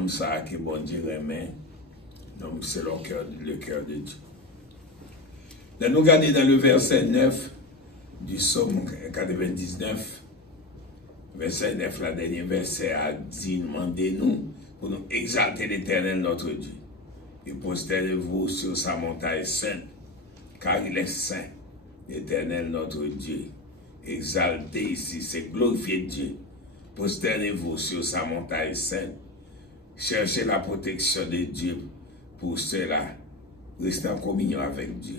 homme ça qui bon Dieu remet, donc c'est le cœur de Dieu. Là, nous regardons dans le verset 9 du psaume 99, verset 9, la dernière verset a dit, demandez-nous pour nous exalter l'Éternel notre Dieu. Et postez-vous sur sa montagne sainte, car il est saint, l'Éternel notre Dieu. Exaltez ici, c'est glorifier Dieu. Postez-vous sur sa montagne sainte. Cherchez la protection de Dieu pour cela. Restez en communion avec Dieu.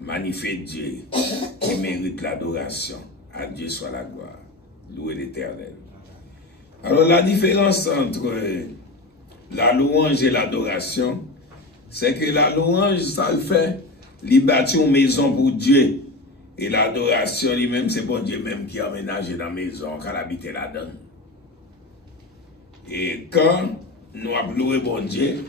Magnifiez Dieu qui mérite l'adoration. À Dieu soit la gloire. Louez l'Éternel. Alors la différence entre la louange et l'adoration, c'est que la louange, ça le fait, il bâtit une maison pour Dieu. Et l'adoration lui-même, c'est bon Dieu même qui a aménagé dans la maison, qui a habité là-dedans. Et quand nous avons loué bon Dieu,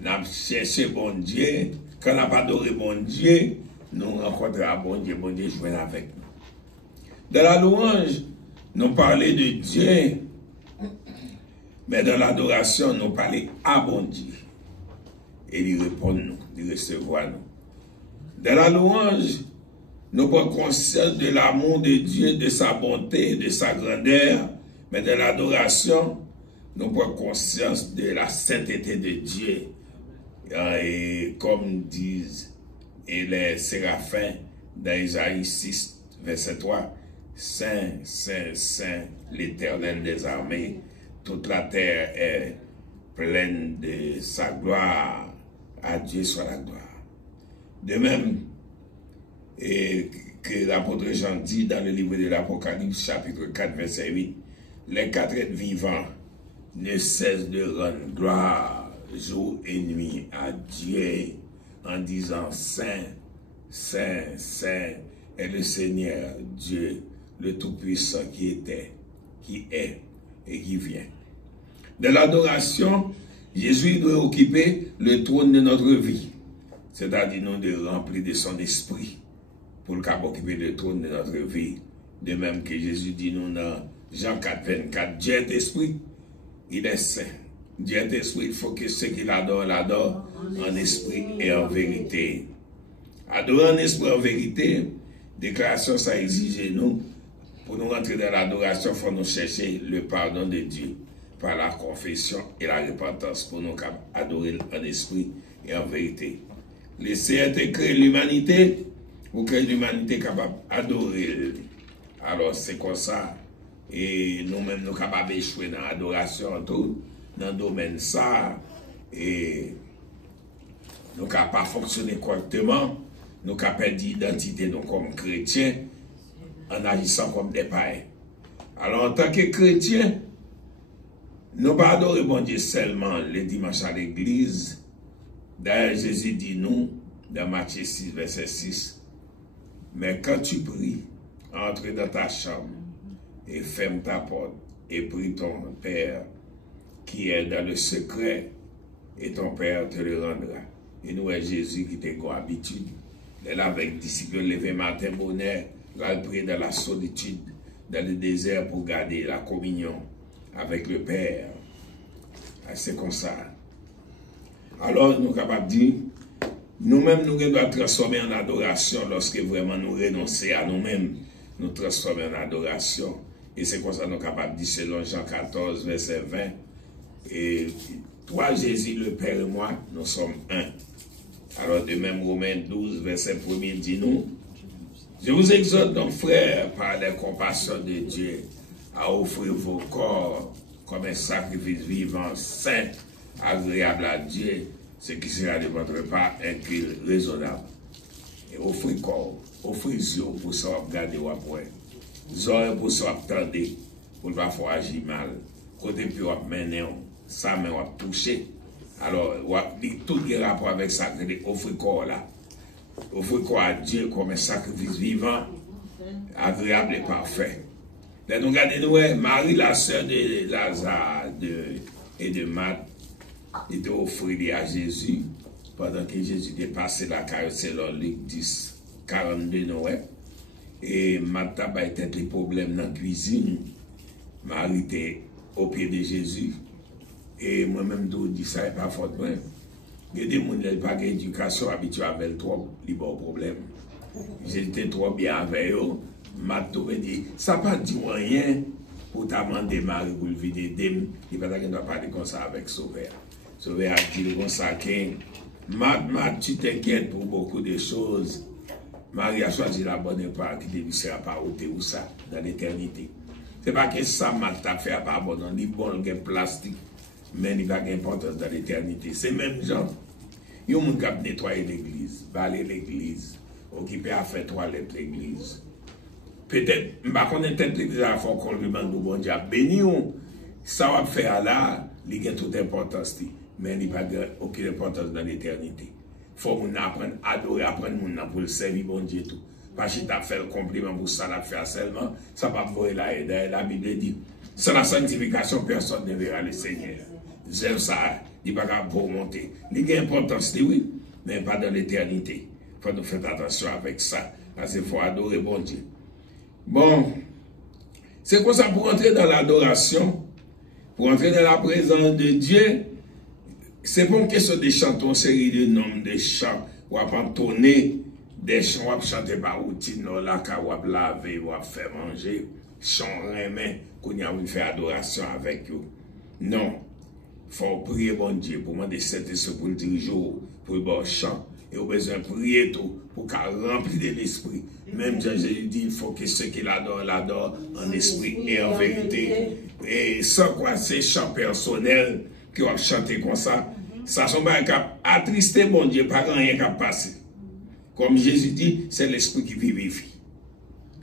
nous avons cherché bon Dieu, quand nous avons adoré bon Dieu, nous rencontrons bon Dieu joue avec nous. Dans la louange, nous parlons de Dieu, mais dans l'adoration, nous parlons à bon Dieu. Et il répond nous, il recevoir nous. Dans la louange, nous prenons conscience de l'amour de Dieu, de sa bonté, de sa grandeur, mais dans l'adoration, nous prenons conscience de la sainteté de Dieu. Et comme disent les séraphins dans Isaïe 6, verset 3, Saint, Saint, Saint, l'Éternel des armées, toute la terre est pleine de sa gloire. À Dieu soit la gloire. De même, et que l'apôtre Jean dit dans le livre de l'Apocalypse, chapitre 4, verset 8, les quatre êtres vivants ne cessent de rendre gloire jour et nuit à Dieu en disant Saint, Saint, Saint est le Seigneur Dieu, le Tout-Puissant qui était, qui est et qui vient. De l'adoration, Jésus doit occuper le trône de notre vie, c'est-à-dire nous de remplir de son esprit pour occuper le trône de notre vie. De même que Jésus dit nous dans Jean 4, 24, Dieu est esprit, il est saint. Dieu est esprit, il faut que ceux qui l'adorent, l'adorent en esprit et en vérité. Adorer en esprit et en vérité, déclaration, ça exige nous. Pour nous rentrer dans l'adoration, il faut nous chercher le pardon de Dieu par la confession et la repentance pour nous adorer en esprit et en vérité. Laisser être créer l'humanité pour que l'humanité capable d'adorer. Alors c'est comme ça. Et nous-mêmes nous capables d'échouer dans l'adoration tout, dans le domaine ça. Et nous ne pouvons pas fonctionner correctement. Nous avons perdu l'identité comme chrétiens en agissant comme des païens. Alors en tant que chrétiens, nous ne pas adorer bon Dieu seulement les dimanches à l'église. D'ailleurs, Jésus dit nous, dans Matthieu 6, verset 6, mais quand tu pries, entre dans ta chambre et ferme ta porte et prie ton Père qui est dans le secret et ton Père te le rendra. Et nous, c'est Jésus qui t'a habitude. Elle avec disciples levé matin bonheur, il prie dans la solitude, dans le désert pour garder la communion avec le Père. C'est comme ça. Alors, nous sommes capables de dire, nous-mêmes, nous devons transformer en adoration lorsque vraiment nous renonçons à nous-mêmes, nous transformer en adoration. Et c'est comme ça que nous sommes capables de dire, selon Jean 14, verset 20, et toi, Jésus, le Père et moi, nous sommes un. Alors, de même, Romains 12, verset 1er dit nous, je vous exhorte donc, frères, par la compassion de Dieu, à offrir vos corps comme un sacrifice vivant, saint, agréable à Dieu, ce qui sera de votre part un culte raisonnable. Et offrir corps, offrir yeux pour ça regarder ou après, yeux pour ça attendre, pour ne pas faire agir mal, côté puis on mener, ça mais on toucher. Alors, tout qui a rapport avec ça, c'est offrir corps là. Offrir corps à Dieu comme un sacrifice vivant, agréable et parfait. Là, nous regardons, Marie, la sœur de Lazare et de Marthe, était offert à Jésus pendant que Jésus était passé la carrière selon Luc 10, 42 Noël. Et Marthe a été les problèmes dans la cuisine. Marie était au pied de Jésus. Et moi-même, je dis ça, n'est pas fort. Il y a des gens qui n'ont pas d'éducation habituée avec trop, il y a un problème. J'étais trop bien avec eux. Je dit, ça n'a pas dit rien pour t'amender Marie pour le vider d'eux. Il ne doit pas parler comme ça avec Sauveur. Sauveur a dit comme ça que tu t'inquiètes pour beaucoup de choses. Marie a choisi la bonne part qui ne sera pas ôté ou ça dans l'éternité. Ce n'est pas que ça m'a fait à pas bon, ni bon, le plastique, mais il n'y a pas d'importance dans l'éternité. C'est même gens. Il y a des gens qui ont nettoyé l'église, balayer l'église, occupé à faire toilette l'église. Peut-être, je ne sais pas si l'église a fait un compliment de bon Dieu, béni, ça va faire là, il y a toute importance, mais il n'y a pas aucune importance dans l'éternité. Il faut qu'on apprenne à adorer, apprendre pour le servir bon Dieu tout. Parce que tu as fait le compliment pour ça, la faire seulement, ça va voir là. La Bible dit, sans la sanctification, personne ne verra le Seigneur. J'aime ça, il n'y a pas qu'à remonter. Il y a une importance, oui, mais pas dans l'éternité. Il faut nous faire attention avec ça, parce qu'il faut adorer bon Dieu. Bon, c'est comme ça pour entrer dans l'adoration, pour entrer dans la présence de Dieu. C'est pas une question de chanter une série de noms de chants, ou à entonner des chants, ou à chanter par routine, ou à laver, ou à faire manger, chants remet, qu'on a envie de faire adoration avec eux. Non. Il faut prier bon Dieu pour demander Saint-Esprit pour le diriger, pour le bon chant. Et au besoin de prier tout pour qu'il remplit de l'esprit. Même Jésus dit il faut que ceux qui l'adorent en esprit et en vérité. Et sans quoi c'est chant personnel qui va chanter comme ça. Ça sont pas cap attrister bon Dieu, pas rien qu'à passer. Comme Jésus dit, c'est l'esprit qui vivifie.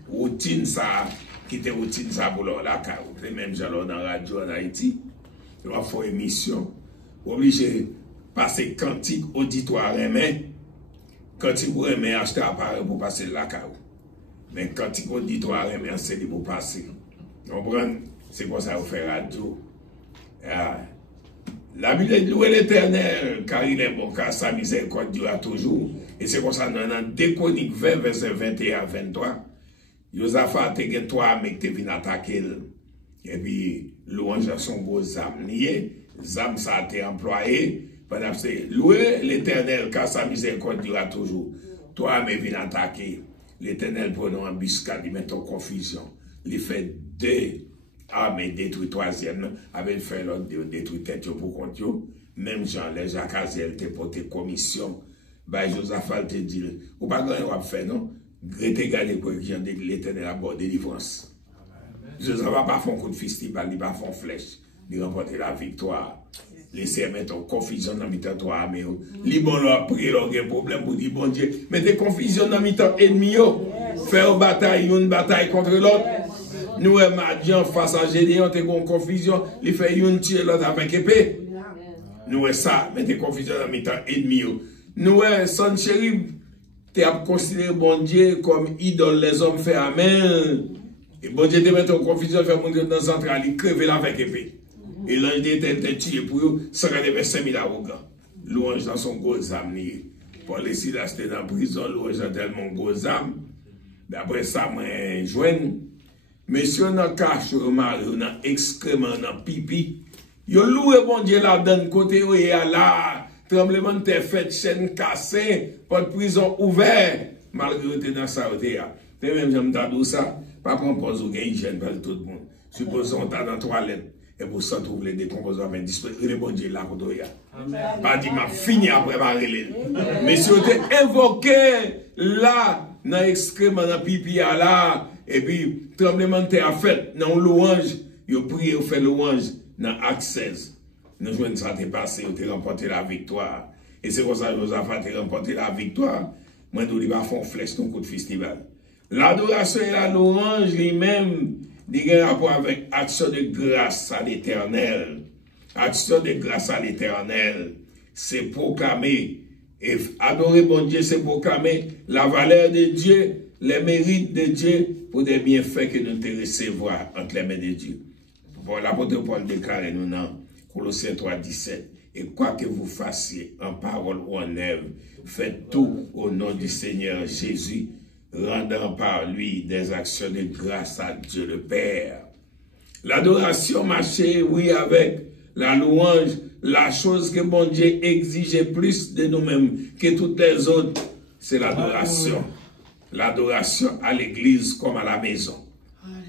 Routine ça, qui était routine ça pour la carrière. C'est même genre dans la radio en Haïti. Il va faire une émission, obligé de passer cantique auditoire, mais cantique pour aimer acheter appareil pour passer la carrière. Mais cantique auditoire, mais c'est pour passer. Vous comprenez? C'est comme ça qu'on fait radio. La Bible dit louer l'Éternel, car il est bon, car sa miséricorde durera toujours. Et c'est comme ça, dans 2 Chroniques 20, verset 21 à 23, Josaphat te get toi, mais te vient attaquer. Et puis, louange à son gros âme lié, âme ça a été employé, pendant que louer l'Éternel, car sa miséricorde durera toujours. Toi, mais viens attaquer. L'Éternel pour nous embuscade, il met en confusion. Il fait 2 armées détruit 3e, avec fait l'autre détruit tête pour compte. Même Jean, les Jacques Azel te porté commission. Bah, Josaphat te dit, ou pas grand à faire, non? Grete gardé pour que l'Éternel a bord délivrance. Joseph va pas faire un coup de festival, il va faire une flèche, il remporter la victoire. Laissez mettre en confusion dans mi-temps toi, mais li bon leur prier leur problème pour dire bon Dieu, mettez confusion dans mi-temps ennemi faire une bataille contre l'autre. Nous Madian face à Gédéon, t'es en confusion, il fait une tirer l'autre avec épée. Nous ça, mettez confusion dans mi-temps ennemi. Nous son chérif, t'es à considérer bon Dieu comme idole les hommes fait amen. Et bon Dieu te met en confusion, fait monter dans le central, il crève là avec épée. Et l'ange était tué pour eux, 185 000 arrogants. Louange dans son gros âme. Paul et Silas étaient dans la prison, louange dans tellement gros âme. D'après ça, moi, joigne. Monsieur, dans le cache, dans excrément, dans pipi. Yo loué bon Dieu là, dans le côté où il y a là, tremblement de terre fait, chaîne cassée, pas de prison ouverte. Malgré que tu es dans sa route. C'est même, j'aime t'adou ça. Pas prendre pause ou gain hygiène pour tout le monde. Supposons que tu es dans la toilette. Et pour ça, trouver les décomposants, mais disponibles. Le bon Dieu là pour toi. Pas dit, m'a fini à préparer les. Mais si on t'a invoqué là, dans l'excrément, dans pipi là, et puis, tremblement de terre fait, dans louange, vous priez, vous faites louange, dans Acte 16. Nous jouons ça, t'es passé, vous t'es remporté la victoire. Et c'est comme ça que Josaphat a remporté la victoire. Moi, je vais faire une flèche, ton coup de festival. L'adoration et la louange, lui-même, il a un rapport avec action de grâce à l'Éternel. Action de grâce à l'Éternel, c'est proclamer. Et adorer bon Dieu, c'est proclamer la valeur de Dieu, les mérites de Dieu pour des bienfaits que nous te recevoir entre les mains de Dieu. Bon, l'apôtre Paul déclare nous dans Colossiens 3, 17. Et quoi que vous fassiez en parole ou en œuvre, faites tout au nom du Seigneur Jésus, rendant par lui des actions de grâce à Dieu le Père. L'adoration marchait, oui, avec la louange, la chose que bon Dieu exige plus de nous-mêmes que toutes les autres, c'est l'adoration. L'adoration à l'église comme à la maison.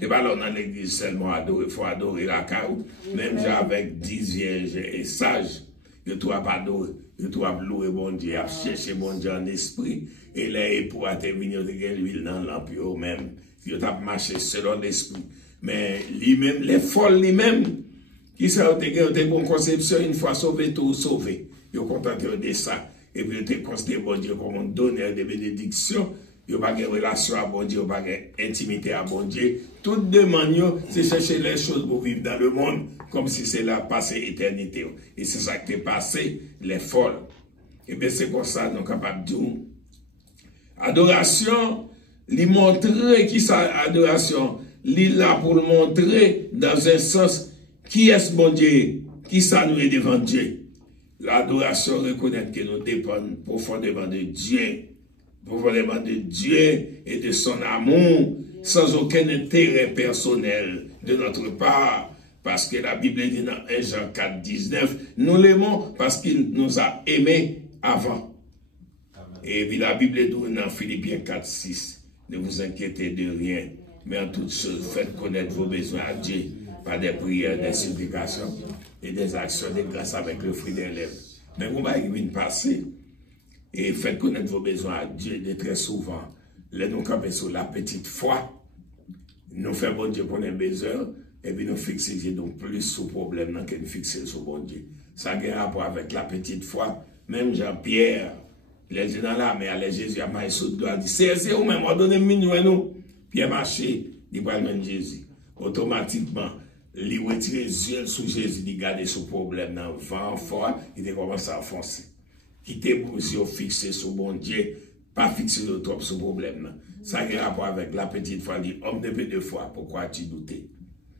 Et pas là dans l'église seulement adorer, il faut adorer la caroute. Même avec 10 vierges et sages, je dois pas adorer, je dois louer bon Dieu, chercher bon Dieu en esprit. Et les époux à venir de l'huile dans l'empire même. Je dois marcher selon l'esprit. Mais lui-même, les folles lui-même, qui sont de bonne conception, une fois sauvé, tout sauvé. Ils sont contents de ça. Et puis, ils considèrent bon Dieu comme un donneur de bénédiction. Ils n'ont pas de relation à bon Dieu, ils n'ont pas d'intimité à bon Dieu. Toute demande, c'est chercher les choses pour vivre dans le monde, comme si c'est la passée éternité. Et c'est ça qui est passé, les folles. Et bien, c'est comme ça, nous sommes capables de dire. Adoration, lui montrer qui ça, adoration. Lui là pour le montrer, dans un sens, qui est bon Dieu, qui ça nous est devant Dieu. L'adoration reconnaît que nous dépendons profondément de Dieu. Profondément de Dieu et de son amour, sans aucun intérêt personnel de notre part, parce que la Bible dit dans 1 Jean 4, 19, nous l'aimons parce qu'il nous a aimés avant. Amen. Et puis la Bible dit dans Philippiens 4, 6, ne vous inquiétez de rien, mais en toutes choses, faites connaître vos besoins à Dieu par des prières, des supplications et des actions de grâce avec le fruit des lèvres. Mais vous m'avez vu passer. Et faites connaître vos besoins à Dieu de très souvent. Là, nous campons sur la petite foi. Nous faisons bon Dieu pour les besoins. Et puis nous fixons donc plus sur le problème que nous fixons sur bon Dieu. Ça a un rapport avec la petite foi. Même Jean-Pierre, les gens dans la mer, les Jésus a marché sur le doigt. Il dit, c'est où même, on donne minuit nous. Pierre marché, il va même Jésus. Automatiquement, il retire les yeux sur Jésus, il garde ce problème dans le vent fort, il commence à enfoncer. Quitter pour se fixer sur bon Dieu, pas fixer le trop sur le problème. Ça a un rapport avec la petite foi, dit, homme de peu de foi, pourquoi tu doutais?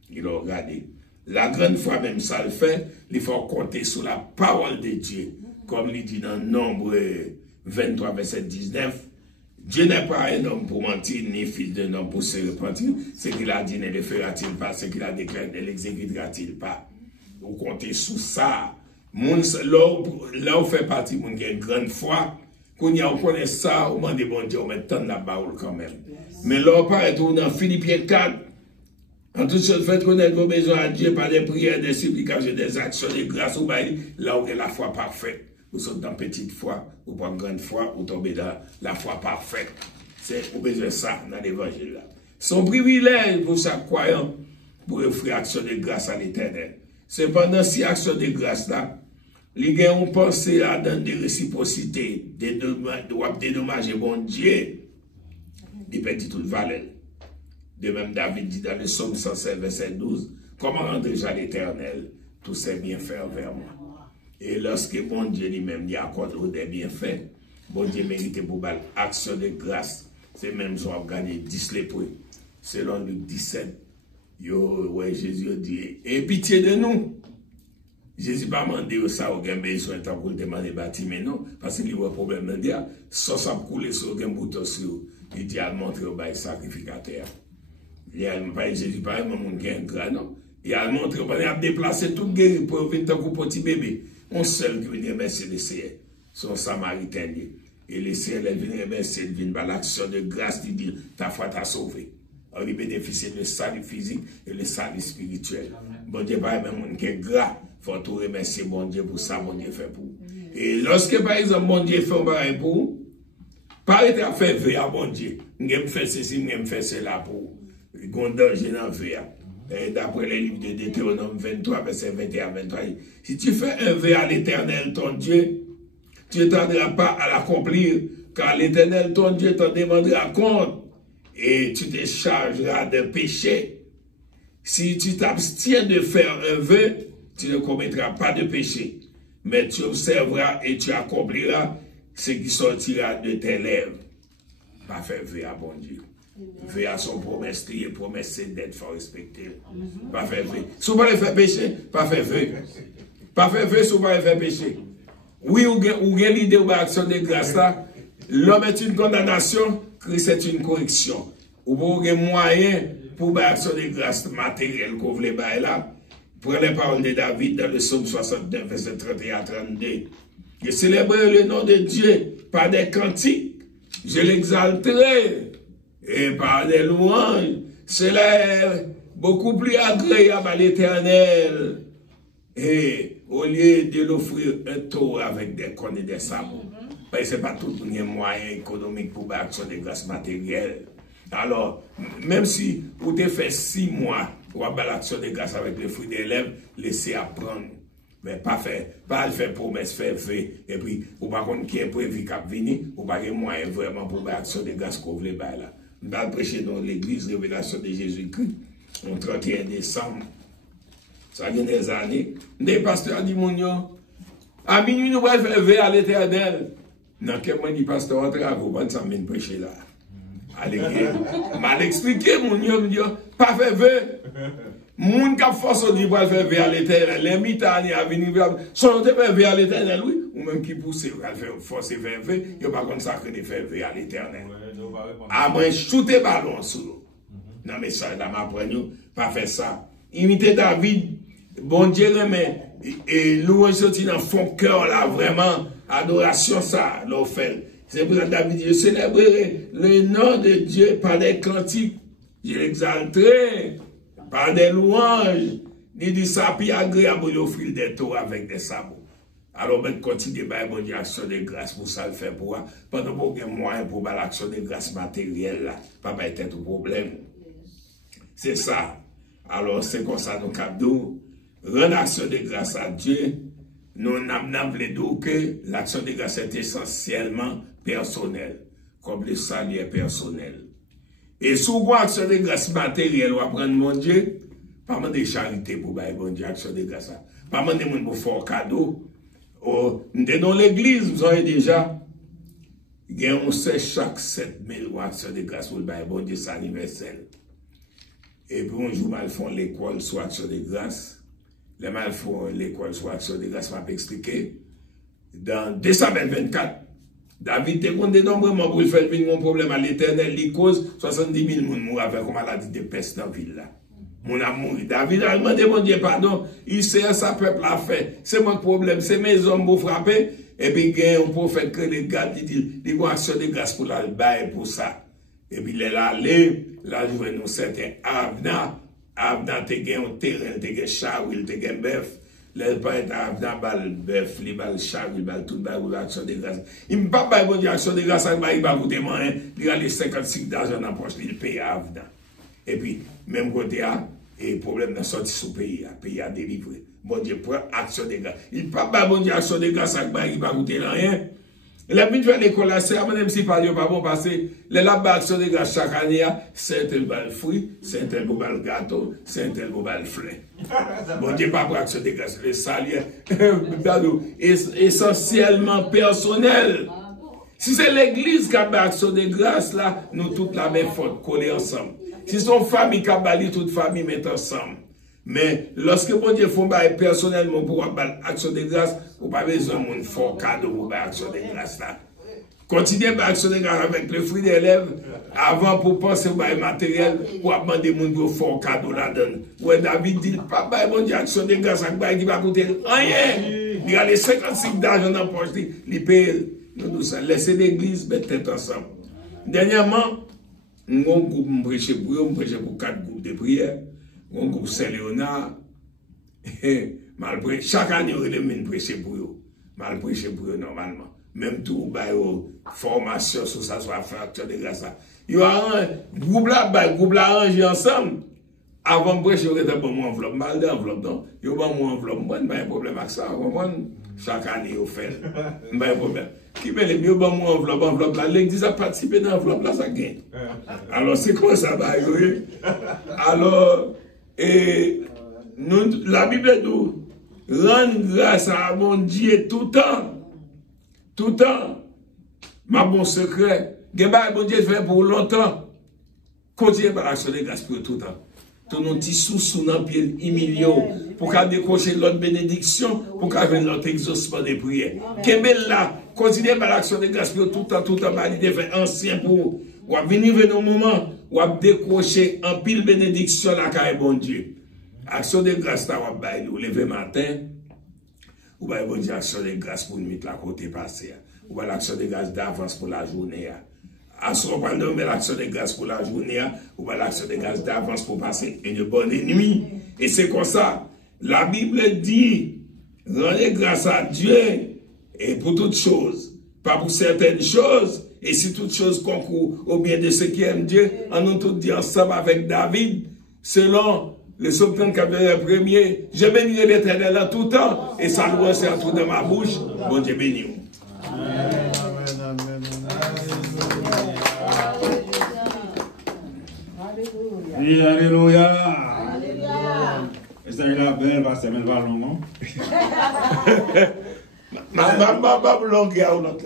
Il a regardé. La grande foi, même ça le fait, il faut compter sur la parole de Dieu. Comme il dit dans Nombre 23, verset 19, Dieu n'est pas un homme pour mentir, ni fils d'un homme pour se repentir. Ce qu'il a dit ne le fera-t-il pas, ce qu'il a déclaré ne l'exécutera-t-il pas. Vous comptez sur ça. Là où fait partie moun qui a une grande foi, qu'on y a on connaît ça, on demande bon Dieu, on met tant la baoule quand même. Mais là on paraît tout dans Philippiens 4. En toute chose, faites connaître vos besoins à Dieu par des prières, des supplications, des actions de grâce au bail, là où est la foi parfaite. Vous êtes dans petite foi, ou pas grande foi, ou tombez dans la foi parfaite. C'est au besoin de ça dans l'évangile là. Son privilège pour chaque croyant pour offrir action de grâce à l'Éternel. Cependant, si action de grâce là, les gens ont pensé à dans des réciprocités, des dédommager bon Dieu, ils perdent toute valeur. De même, David dit dans le psaume 107, verset 12, comment rendre-je à l'Éternel tous ses bienfaits envers moi? Et lorsque bon Dieu lui-même lui accorde des bienfaits, bon Dieu mérite pour action de grâce. C'est même si on gagné 10 lépreux. Selon Luc 17, ouais, Jésus dit, et pitié de nous. Jésus n'a pas demandé ça, aucun besoin de pour demander bâtiment, mais non, parce qu'il y a un problème de dire, sans ça couler sur aucun bouton sur, il dit à montrer au bail sacrificateur. Il a pas Jésus, pas un monde qui est un grand, non. Il a montré au bail, il a déplacé tout guéri pour venir tant pour petit bébé. On seul qui vient remercier le Seigneur, son samaritain. Et le Seigneur, il vient remercier, il vient par l'action de grâce, il dit, ta foi t'a sauvé. Alors, il bénéficie de salut physique et le salut spirituel. Bon Dieu, pas même monde qui est gras. Il faut tout remercier bon Dieu pour ça, bon Dieu fait pour. Et lorsque, par exemple, bon Dieu fait un bail pour, pas arrêter à faire veille à bon Dieu. Je faire ceci, je faire cela pour. Il y a un danger dans le veille. D'après les livres de Deutéronome 23, verset 21 23, si tu fais un vœu à l'Éternel, ton Dieu, tu ne t'attendras pas à l'accomplir, car l'Éternel, ton Dieu, t'en demandera compte et tu te chargeras de péché. Si tu t'abstiens de faire un vœu, tu ne commettras pas de péché, mais tu observeras et tu accompliras ce qui sortira de tes lèvres. Pas faire vœu à bon Dieu. Vœu à son promesse, et promesse d'être faut respecter. Pas faire vœu. Si vous ne pouvez pas faire péché, pas faire vœu. Pas faire vœu si vous ne pouvez pas faire péché. Oui, ou avez l'idée de l'action de grâce là, l'homme est une condamnation, Christ est une correction. Ou vous avez moyen pour l'action de grâce matérielle qu'on voulait là. Prenez les paroles de David dans le psaume 69, verset 31 à 32. Je célébrerai le nom de Dieu par des cantiques. Je l'exalterai et par des louanges. Cela est beaucoup plus agréable à l'Éternel. Et au lieu de l'offrir un taureau avec des cornes et des sabots. Parce que ce n'est pas tout un moyen économique pour l'action de grâce matérielle. Alors, même si vous avez fait 6 mois pour avoir l'action de grâce avec les fruits des lèvres, laissez apprendre. Mais pas le faire promesse, faire fait. Et puis, vous ne pouvez pas qui est prévu qu'à venir, vous n'avez pas moyen vraiment pour l'action de grâce qu'on voulait là. Nous allons prêcher dans l'église Révélation de Jésus-Christ, le 31 décembre. Ça vient des années. Des pasteurs disent, à minuit, nous allons faire veiller à l'Éternel. Non, quel moment dit pasteur, on travaille, vous allez s'en prêcher là. Allez, mal expliqué, mon Dieu, pas faire veille. Moun qui a force dit pour faire veille à l'Éternel. Les mitaniens à venir, sont de faire veille à l'Éternel, oui. Ou même qui pousse, à faire force faire veille, il n'y a pas consacré de faire veille à l'Éternel. À moins shooter ballon sous l'eau. Non, mais ça, là, m'apprends, pas faire ça. Imiter David, bon Dieu remet, et louange sorti dans fond cœur là, vraiment, adoration ça, l'on fait. C'est pour ça que David dit, je célébrerai le nom de Dieu par des cantiques, je l'exalterai par des louanges. Il dit ça, puis agréable d'offrir des taureaux avec des sabots. Alors, on continue à bon Dieu, action de grâce pour ça le faire pour moi. Pendant qu'on a moyen pour l'action de grâce matérielle là, pas être tout problème. C'est ça. Alors, c'est comme ça, nous captons, rendre action de grâce à Dieu. Nous n'avons que l'action de grâce est essentiellement personnelle, comme le salut est personnel. Et souvent, action de grâce matérielle, on va prendre mon Dieu, pas demander charité pour bon Dieu, action de grâce. Pas demander pour faire cadeau. Dans l'église, vous avez déjà, on sait chaque 7000 actions de grâce pour le bon Dieu, c'est anniversaire. Et puis, un jour, mal font l'école sur action de grâce. Les mal font l'école sur action de grâce, m'a expliqué. Dans décembre 24, David te compte dénombrement pour faire un problème à l'Éternel. Il cause 70 000 personnes mourent avec une maladie de peste dans la ville là. Mon amour, David a demandé mon Dieu pardon. Il sait sa peuple a fait. C'est mon problème, c'est mes hommes pour frapper. Et puis, il y a un prophète que les gars dit, il y a action de grâce pour la baille pour ça. Et puis, il est allé, là, je vois nous certains Avna. Avna, te gen un terrain, te gen chawil, te gen bœuf. Les pas Avna, bal bœuf, li bal chawil, bal tout, bal ou action de grâce. Il ne peut pas bon Dieu action de grâce, il va goûter moins, il a les 55 d'argent dans la poche, il paye à Avna. Et puis, même côté a, et problème de sortir sous pays, pays a délivré. Bon Dieu prend action de grâce. Il ne peut pas bon Dieu action de grâce, il va goûter rien. La vie de l'école, c'est même si pas bon passer, les action de grâce chaque année, c'est un tel bal fruit, c'est un tel beau bal gâteau, c'est un tel beau bal fleur. Bon Dieu, pas pour action de grâce, le salut est essentiellement personnel. Si c'est l'église qui a action de grâce, là, nous toute la même faute, collés ensemble. Si son famille qui a bali, toute famille met ensemble. Mais lorsque bon Dieu fait personnellement pour avoir action de grâce, vous n'avez pas besoin de fort cadeau pour avoir action de grâce là. Continuez à action de grâce avec le fruit des lèvres avant pour penser au matériel pour demander mon Dieu fort cadeau là-dedans. Ouais, David dit, papa, bon Dieu, action de grâce avec qui va coûter rien. Il a les 55 d'argent dans la poche, il paye. Laissez l'église mettre tête ensemble. Dernièrement, mon groupe me prêchait pour 4 groupes de prière. Mon groupe Saint-Léonard, chaque année, on me prêcher pour eux. Mal prêcher pour eux normalement. Même tout, formation sur ça, soit fracture de grâce. Il y a un groupe là, arrangé ensemble. Avant de prêcher, il y a mon enveloppe. Mal d'enveloppe, non? Il y a mon enveloppe. Moi, pas de problème avec ça. Chaque année, on fait. Pas de problème. Qui met les mieux, mon enveloppe là. L'église a participé dans l'enveloppe là, ça gagne. Alors, c'est quoi ça, oui? Alors, et nous, la Bible nous rend grâce à mon Dieu tout le temps. Tout le temps. Ma bon secret. Bon Dieu fait pour longtemps. Continuez par l'action de grâce pour tout le temps. Tout nos petits sous dans le pied, millions, pour qu'à décrocher l'autre bénédiction, pour qu'à venir l'autre exaucement des prières. Kembel là, continuez par l'action de grâce pour tout le temps, validé, fait ancien pour ou à venir au moment où à décrocher en pile bénédiction la caille bon Dieu. Action de grâce, tu vas lever matin, ou bien bon Dieu, action de grâce pour nuit la côté passé. Ou bien l'action de grâce d'avance pour la journée. À ce moment mais l'action de grâce pour la journée, ou bien l'action de grâce d'avance pour passer une bonne nuit. Et c'est comme ça. La Bible dit, rendez grâce à Dieu et pour toutes choses, pas pour certaines choses. Et si toutes choses concourent au bien de ceux qui aiment Dieu, on nous tout dit ensemble avec David, selon le psaume 34, verset 1er, je bénirai l'Éternel en tout temps, et sa louange est entour de ma bouche. Bon Dieu béni. Amen. Oui, alléluia. Esta es la belle, va se mettre va long, non? Ma longue à l'autre.